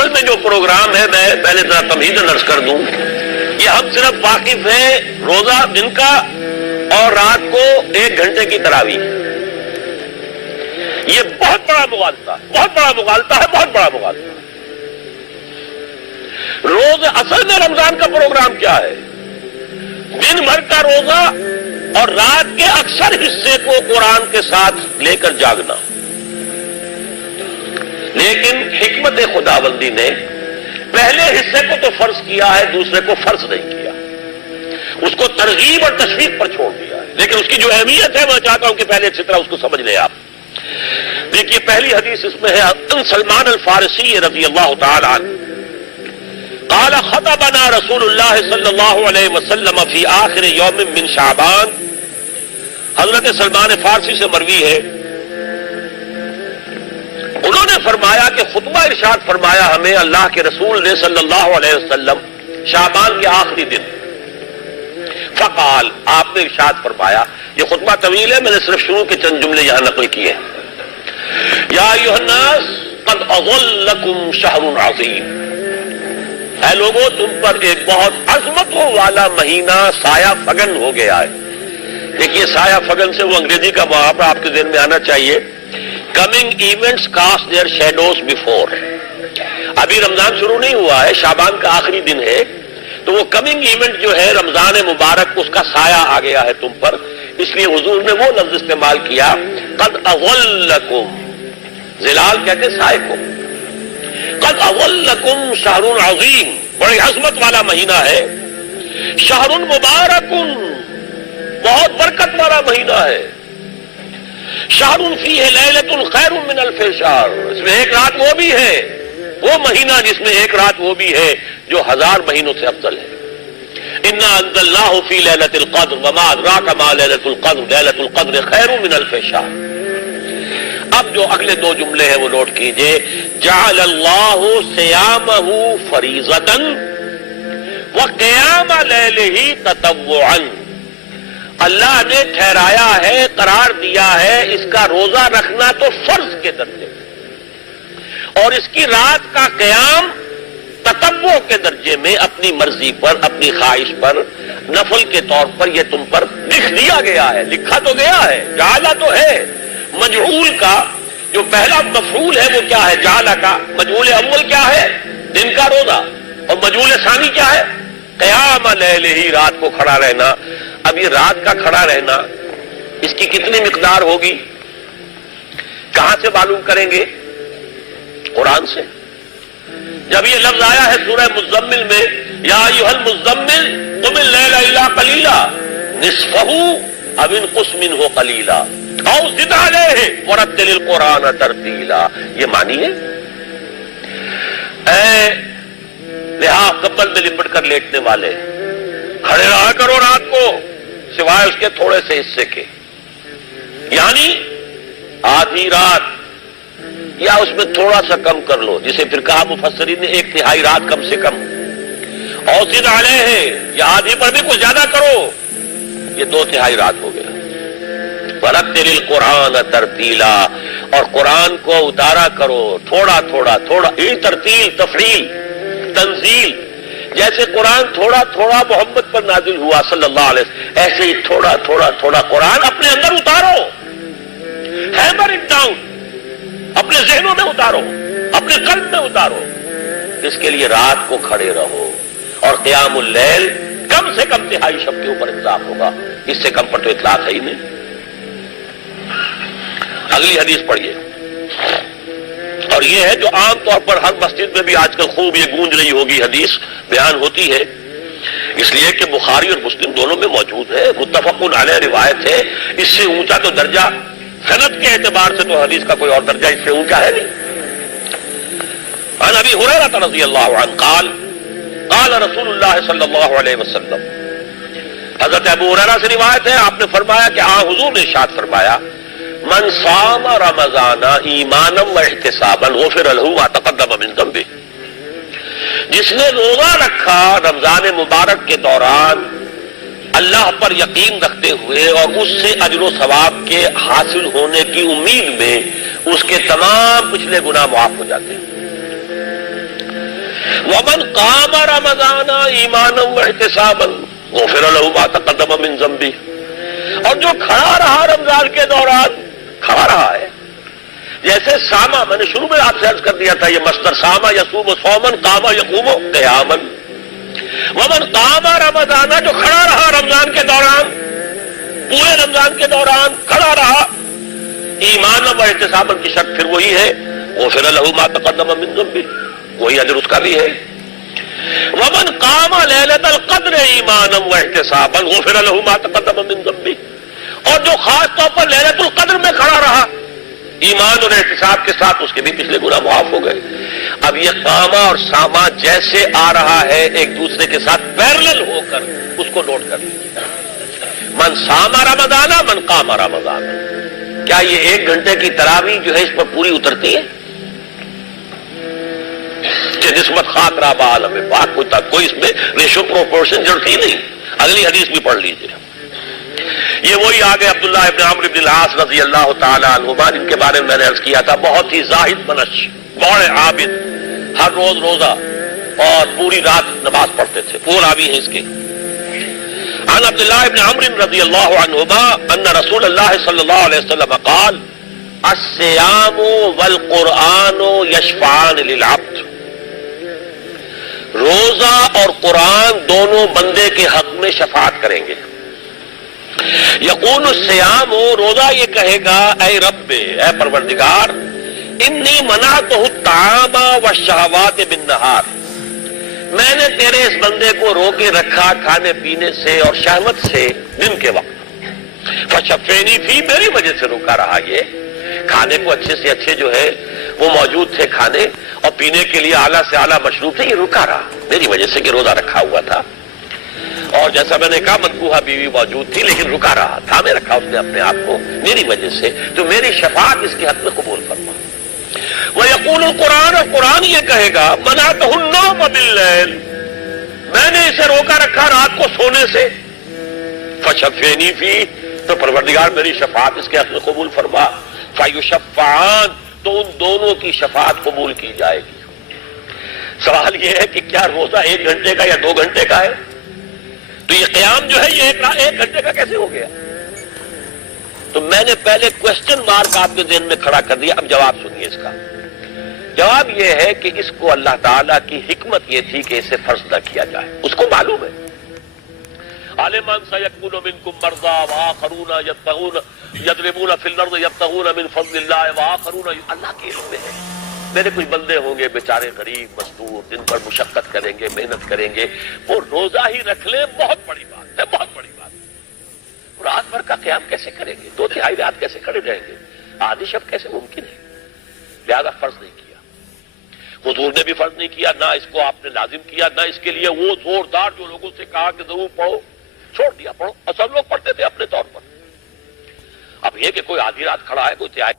اصل میں جو پروگرام ہے میں پہلے ذرا تمہید عرض کر دوں. یہ ہم صرف واقف ہیں روزہ دن کا اور رات کو 1 گھنٹے کی تراویح. یہ بہت بڑا مغالطہ ہے، بہت بڑا مغالطہ ہے، بہت بڑا مغالطہ ہے. روز اصل میں رمضان کا پروگرام کیا ہے؟ دن بھر کا روزہ اور رات کے اکثر حصے کو قرآن کے ساتھ لے کر جاگنا. لیکن حکمت خداوندی نے پہلے حصے کو تو فرض کیا ہے، دوسرے کو فرض نہیں کیا، اس کو ترغیب اور تشویق پر چھوڑ دیا ہے. لیکن اس کی جو اہمیت ہے میں چاہتا ہوں کہ پہلے اچھی طرح اس کو سمجھ لیں آپ. دیکھیے پہلی حدیث اس میں ہے ان سلمان الفارسی رضی اللہ تعالی عنہ قال خطبنا رسول اللہ صلی اللہ علیہ وسلم فی آخر یوم من شعبان. حضرت سلمان فارسی سے مروی ہے، انہوں نے فرمایا کہ خطبہ ارشاد فرمایا ہمیں اللہ کے رسول نے صلی اللہ علیہ وسلم شعبان کے آخری دن. فقال، آپ نے ارشاد فرمایا، یہ خطبہ طویل ہے، میں نے صرف شروع کے چند جملے یہاں نقل کیے ہیں. یا ایھا الناس قد اظلکم شہر عظیم، اے لوگوں تم پر ایک بہت عظمتوں والا مہینہ سایہ فگن ہو گیا ہے. دیکھیے سایہ فگن سے وہ انگریزی کا محاورہ آپ کے ذہن میں آنا چاہیے، coming events cast their shadows before. ابھی رمضان شروع نہیں ہوا ہے، شعبان کا آخری دن ہے، تو وہ کمنگ ایونٹ جو ہے رمضان مبارک اس کا سایہ آ گیا ہے تم پر. اس لیے حضور نے وہ لفظ استعمال کیا قد اظلکم، ظلال کہتے سائے کو. قد اظلکم شہر عظیم، بڑی عظمت والا مہینہ ہے. شہر مبارک، بہت برکت والا مہینہ ہے. شہر فیہ لیلۃ خیر من الف شہر، اس میں ایک رات وہ بھی ہے، وہ مہینہ جس میں ایک رات وہ بھی ہے جو 1000 مہینوں سے افضل ہے. انا انزلناہ فی لیلۃ القدر وما ادراک ما لیلۃ القدر لیلۃ القدر خیر من الف شہر. اب جو اگلے 2 جملے ہیں وہ نوٹ کیجئے. جعل اللہ صیامہ فریضۃ وقیام لیلہ تطوعا، اللہ نے ٹھہرایا ہے، قرار دیا ہے اس کا روزہ رکھنا تو فرض کے درجے میں، اور اس کی رات کا قیام تطوع کے درجے میں، اپنی مرضی پر، اپنی خواہش پر، نفل کے طور پر یہ تم پر لکھ دیا گیا ہے. لکھا تو گیا ہے، جعلہ تو ہے. مجعول کا جو پہلا مفعول ہے وہ کیا ہے؟ جعلہ کا مجعول اول کیا ہے؟ دن کا روزہ. اور مجعول ثانی کیا ہے؟ قیام لیلہ، رات کو کھڑا رہنا. اب یہ رات کا کھڑا رہنا اس کی کتنی مقدار ہوگی؟ کہاں سے معلوم کریں گے؟ قرآن سے. جب یہ لفظ آیا ہے سورہ مزمل میں، یا ایھا المزمل قم اللیل الا قلیلا نصفہ او انقص منہ قلیلا او زد علیہ ورتل القرآن ترتیلا، یہ معنی ہے اے لحاظ کمبل میں لپٹ کر لیٹنے والے، کھڑے رہا کرو رات کو سوائے اس کے تھوڑے سے حصے کے، یعنی آدھی رات یا اس میں تھوڑا سا کم کر لو، جسے پھر کہا مفسرین نے 1/3 رات کم سے کم. اور زد علیہ، یا آدھی پر بھی کچھ زیادہ کرو، یہ 2/3 رات ہو گیا. ورتل القرآن ترتیلا، اور قرآن کو اتارا کرو تھوڑا تھوڑا تھوڑا. یہ ترتیل، تفعیل، تنزیل، جیسے قرآن تھوڑا تھوڑا محمد پر نازل ہوا صلی اللہ علیہ وسلم، ایسے ہی تھوڑا تھوڑا تھوڑا قرآن اپنے اندر اتارو. ہیمر اٹ ڈاؤن، اپنے ذہنوں میں اتارو، اپنے قلب میں اتارو. اس کے لیے رات کو کھڑے رہو، اور قیام اللیل کم سے کم 1/3 شب کے اوپر اطلاق ہوگا، اس سے کم پر تو اطلاق ہے ہی نہیں. اگلی حدیث پڑھیے، اور یہ ہے جو عام طور پر ہر مسجد میں بھی آج کل خوب یہ گونج رہی ہوگی حدیث بیان ہوتی ہے، اس لیے کہ بخاری اور مسلم دونوں میں موجود ہے، متفق علیہ روایت ہے. اس سے اونچا تو درجہ سند کے اعتبار سے تو حدیث کا کوئی اور درجہ اس سے اونچا ہے نہیں. عن ابی ہریرہ رضی اللہ عنہ قال قال رسول اللہ صلی اللہ علیہ وسلم، حضرت ابو ہریرہ سے روایت ہے، آپ نے فرمایا کہ حضور نے ارشاد فرمایا، من صام رمضان ایمانا واحتسابا غفر له ما تقدم من ذنبه، جس نے روزہ رکھا رمضان مبارک کے دوران اللہ پر یقین رکھتے ہوئے اور اس سے اجر و ثواب کے حاصل ہونے کی امید میں، اس کے تمام پچھلے گناہ معاف ہو جاتے ہیں. ومن قام رمضان ایمانا واحتسابا غفر له ما تقدم من ذنبه، اور جو کھڑا رہا رمضان کے دوران، کھڑا رہا ہے، جیسے ساما، میں نے شروع میں آپ سے عرض کر دیا تھا یہ مصدر ساما یصوم صوما قام یقوم قیاما، ومن قام رمضان، جو کھڑا رہا رمضان کے دوران، پورے رمضان کے دوران کھڑا رہا، ایمان و احتساب کی شرط پھر وہی ہے، غفر له ما تقدم من ذنبه، وہی اجر اس کا بھی ہے۔ ومن قام لیلۃ القدر ایمانا واحتسابا غفر له ما تقدم من ذنبه، اور جو خاص طور پر لیلۃ القدر میں کھڑا رہا ایمان اور احتساب کے ساتھ، اس کے بھی پچھلے گناہ معاف ہو گئے۔ اب یہ قامہ اور ساما جیسے آ رہا ہے ایک دوسرے کے ساتھ پیرلل ہو کر، اس کو نوٹ کر لیجیے۔ من ساما رمضان من قام رمضان، کیا یہ 1 گھنٹے کی تراویح جو ہے اس پر پوری اترتی ہے کہ نسبت خاک رابع عالم پاک ہوتا، کوئی اس میں ریشو پروپورشن ضرورت ہی نہیں۔ اگلی حدیث بھی پڑھ لیجیے، یہ وہی آگے عبداللہ ابن عمرو بن العاص رضی اللہ تعالی عنہما، جن کے بارے میں نے عرض کیا تھا، بہت ہی زاہد منش، بڑے عابد، ہر روز روزہ اور پوری رات نماز پڑھتے تھے، وہ راوی ہیں اس کے۔ عن عبداللہ ابن عمرو رضی اللہ عنہما ان رسول اللہ صلی اللہ علیہ وسلم قال الصیام والقرآن یشفعان للعبد، روزہ اور قرآن دونوں بندے کے حق میں شفاعت کریں گے۔ یقول الصیام، روزہ یہ کہے گا اے رب، اے پروردگار، انی منعتہ الطعام والشہوات بالنہار، میں نے تیرے اس بندے کو روکے رکھا کھانے پینے سے اور شہوت سے دن کے وقت، فشفینی فی، میری وجہ سے روکا رہا، یہ کھانے کو اچھے سے اچھے جو ہے وہ موجود تھے کھانے، اور پینے کے لیے اعلیٰ سے اعلیٰ مشروب تھے، یہ رکا رہا میری وجہ سے کہ روزہ رکھا ہوا تھا، اور جیسا میں نے کہا مذکورہ بیوی موجود تھی لیکن رکا رہا تھا، میں رکھا اس نے اپنے آپ کو میری وجہ سے، تو میری شفاعت اس کے حق میں قبول فرما۔ وَيَقُولُ الْقُرْآنُ، اور قرآن یہ کہے گا مَنَعْتَهُ النَّوْمَ بِاللَّيْلِ، میں نے اسے روکا رکھا رات کو سونے سے، فَشَفِّعْنِي فِيهِ، تو پروردگار میری شفاعت اس کے حق میں قبول فرما، فَيُشَفَّعَانِ، تو ان دونوں کی شفاعت قبول کی جائے گی۔ سوال یہ ہے کہ کیا روزہ 1 گھنٹے کا یا 2 گھنٹے کا ہے؟ تو یہ قیام جو ہے یہ 1 گھنٹے کا کیسے ہو گیا؟ تو میں نے پہلے کوسچن مارک آپ کے ذہن میں کھڑا کر دیا، اب جواب سنیے اس کا۔ جواب یہ ہے کہ اس کو اللہ تعالیٰ کی حکمت یہ تھی کہ اسے فرض نہ کیا جائے، اس کو معلوم ہے۔ عالمان سیکون منکم مرضی وآخرون یضربون فی الارض یبتغون من فضل اللہ وآخرون، اللہ کے علم میں ہے میرے کچھ بندے ہوں گے بیچارے غریب مزدور، دن بھر مشقت کریں گے، محنت کریں گے، وہ روزہ ہی رکھ لیں، بہت بڑی بات ہے، بہت بڑی بات ہے۔ رات بھر کا قیام کیسے کریں گے؟ 2/3 رات کیسے کھڑے رہیں گے؟ آدھی شب کیسے ممکن ہے؟ لہذا فرض نہیں کیا، حضور نے بھی فرض نہیں کیا، نہ اس کو آپ نے لازم کیا، نہ اس کے لیے وہ زوردار جو لوگوں سے کہا کہ ضرور پڑھو، چھوڑ دیا پڑھو، اور سب لوگ پڑھتے تھے اپنے طور پر۔ اب یہ کہ کوئی آدھی رات کھڑا ہے، کوئی تہائی